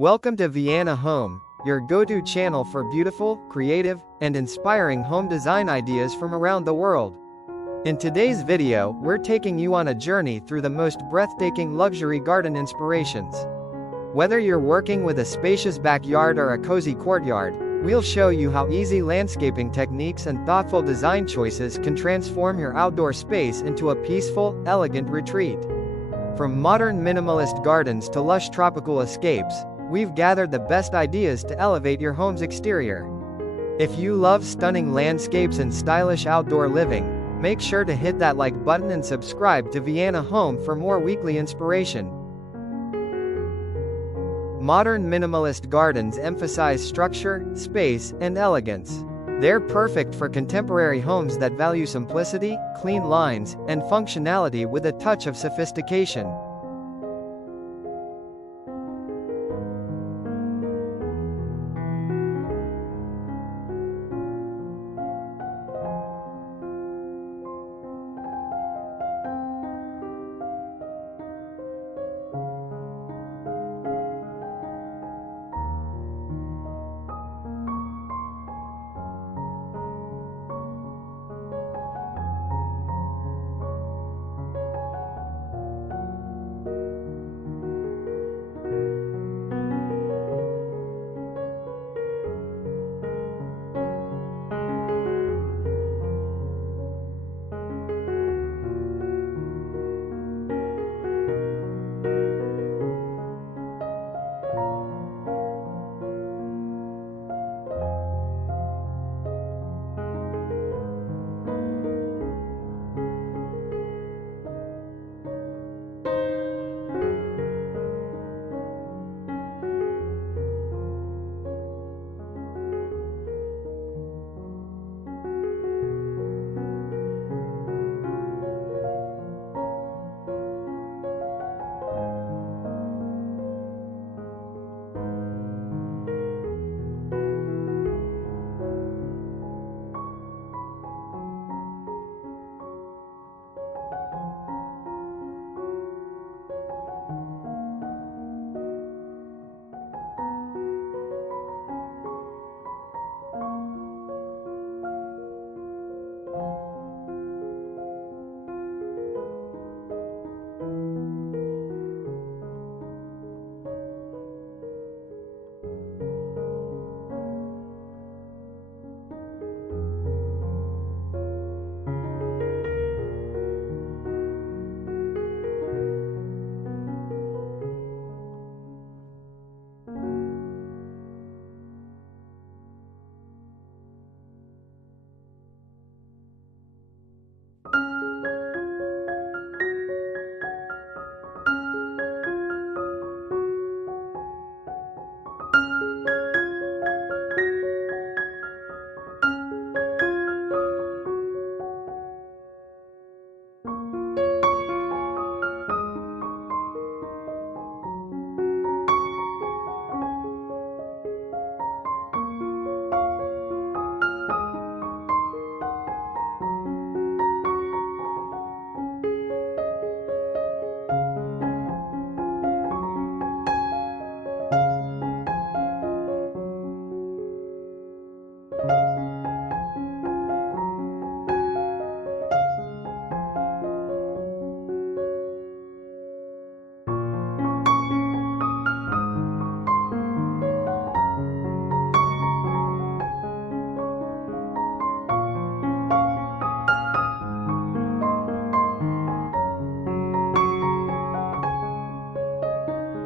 Welcome to Viana Home, your go-to channel for beautiful, creative, and inspiring home design ideas from around the world. In today's video, we're taking you on a journey through the most breathtaking luxury garden inspirations. Whether you're working with a spacious backyard or a cozy courtyard, we'll show you how easy landscaping techniques and thoughtful design choices can transform your outdoor space into a peaceful, elegant retreat. From modern minimalist gardens to lush tropical escapes, we've gathered the best ideas to elevate your home's exterior. If you love stunning landscapes and stylish outdoor living, make sure to hit that like button and subscribe to Viana Home for more weekly inspiration. Modern minimalist gardens emphasize structure, space, and elegance. They're perfect for contemporary homes that value simplicity, clean lines, and functionality with a touch of sophistication.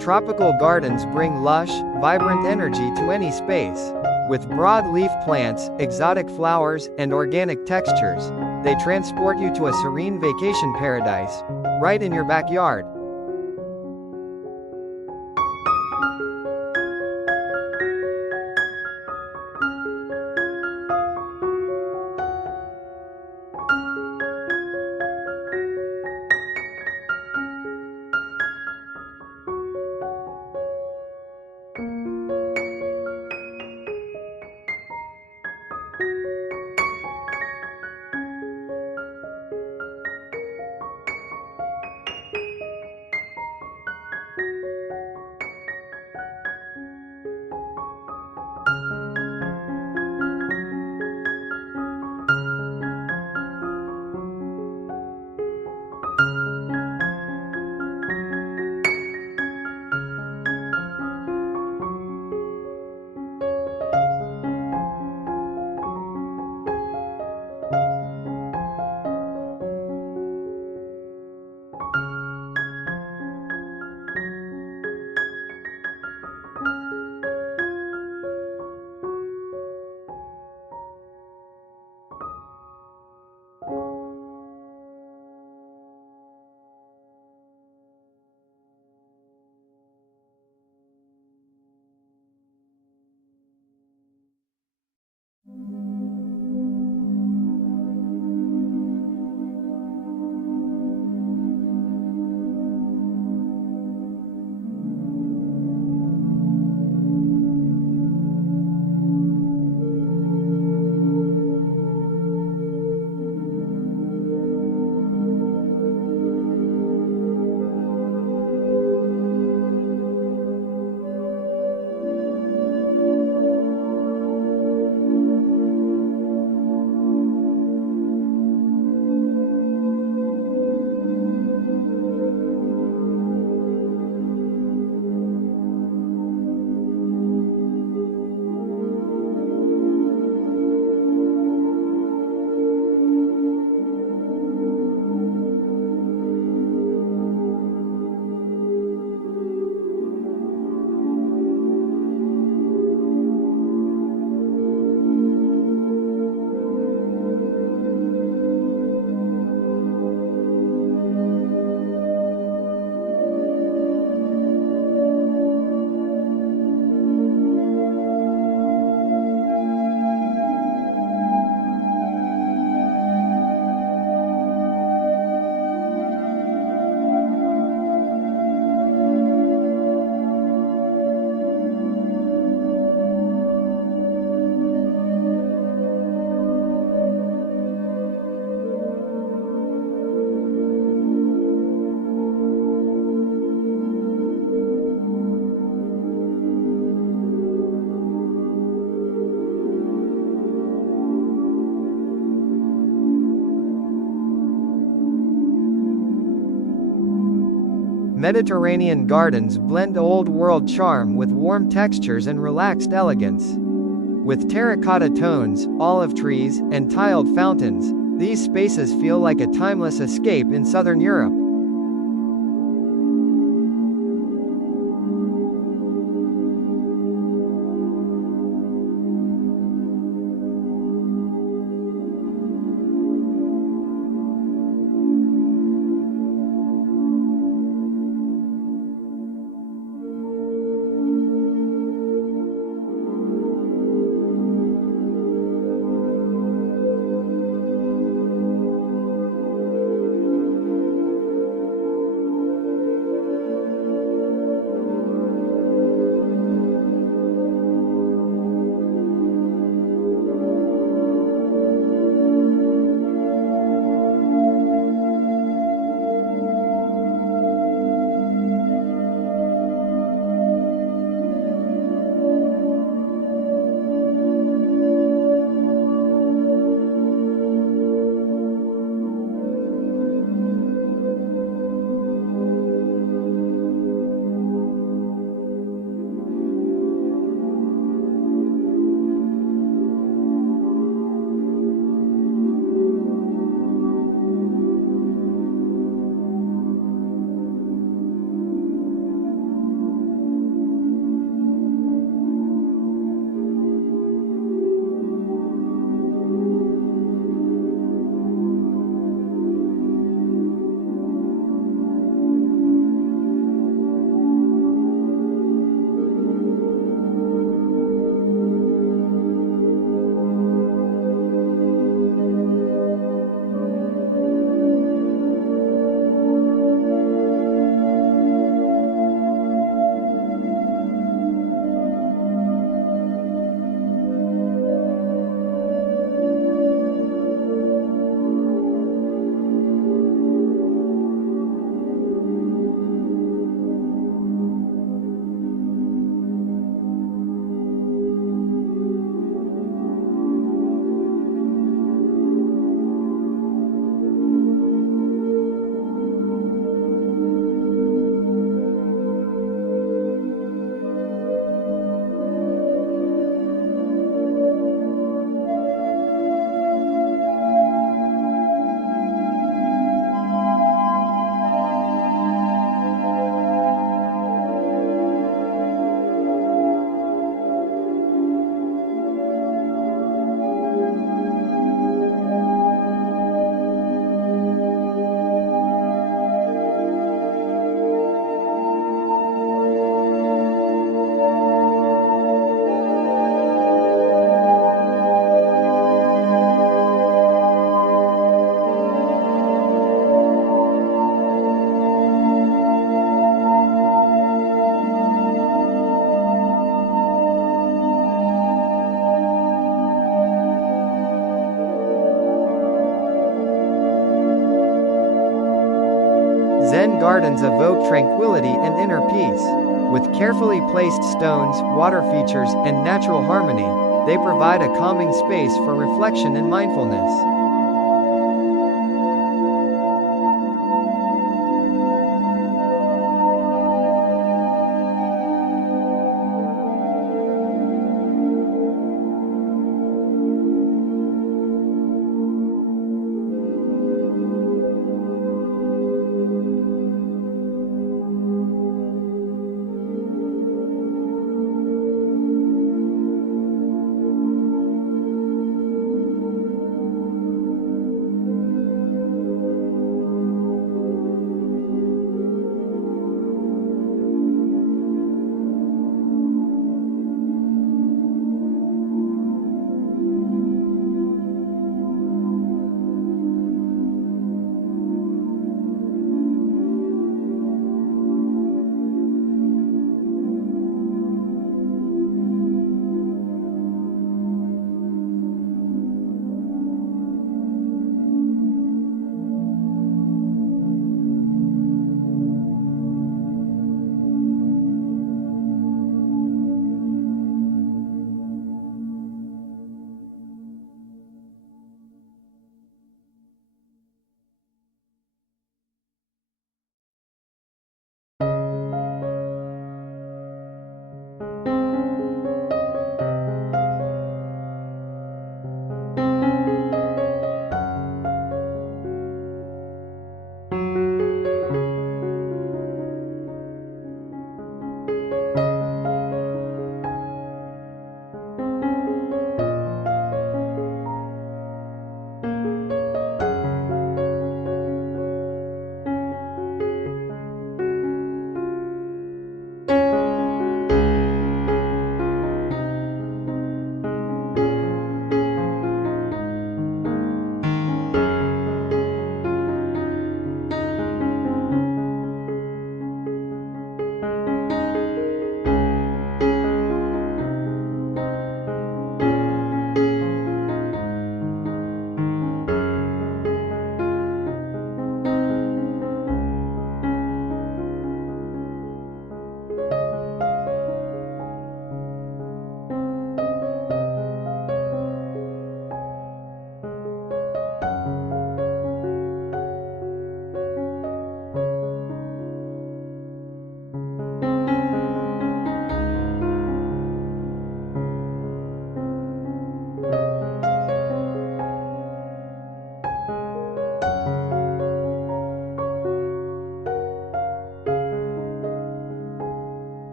Tropical gardens bring lush, vibrant energy to any space. With broad-leaf plants, exotic flowers, and organic textures, they transport you to a serene vacation paradise, right in your backyard. Mediterranean gardens blend old-world charm with warm textures and relaxed elegance. With terracotta tones, olive trees, and tiled fountains, these spaces feel like a timeless escape in southern Europe. Zen gardens evoke tranquility and inner peace. With carefully placed stones, water features, and natural harmony, they provide a calming space for reflection and mindfulness.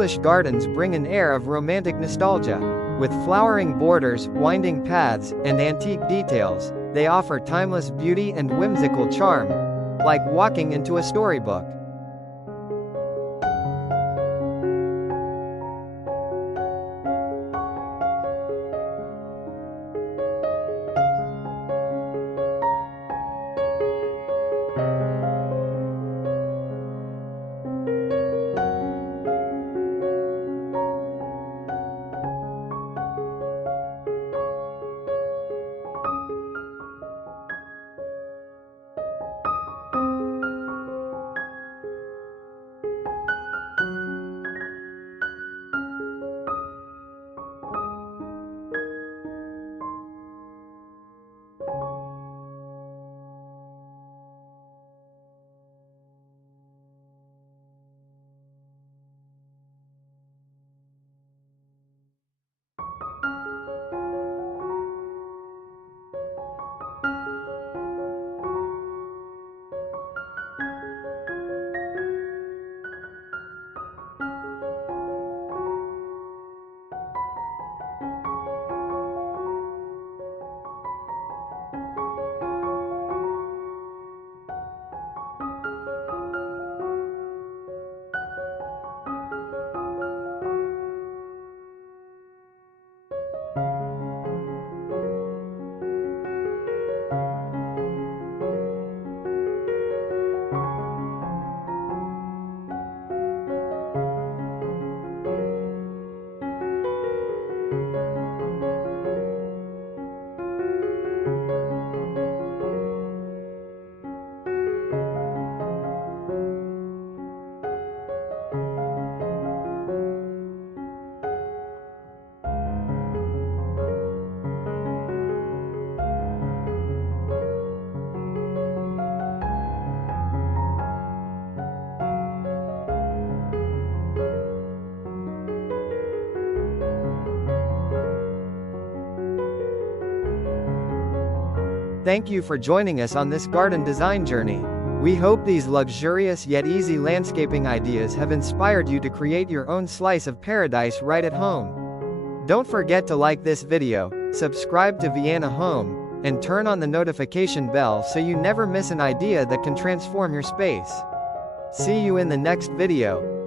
English gardens bring an air of romantic nostalgia. With flowering borders, winding paths, and antique details, they offer timeless beauty and whimsical charm, like walking into a storybook. Thank you for joining us on this garden design journey. We hope these luxurious yet easy landscaping ideas have inspired you to create your own slice of paradise right at home. Don't forget to like this video, subscribe to Viana Home, and turn on the notification bell so you never miss an idea that can transform your space. See you in the next video.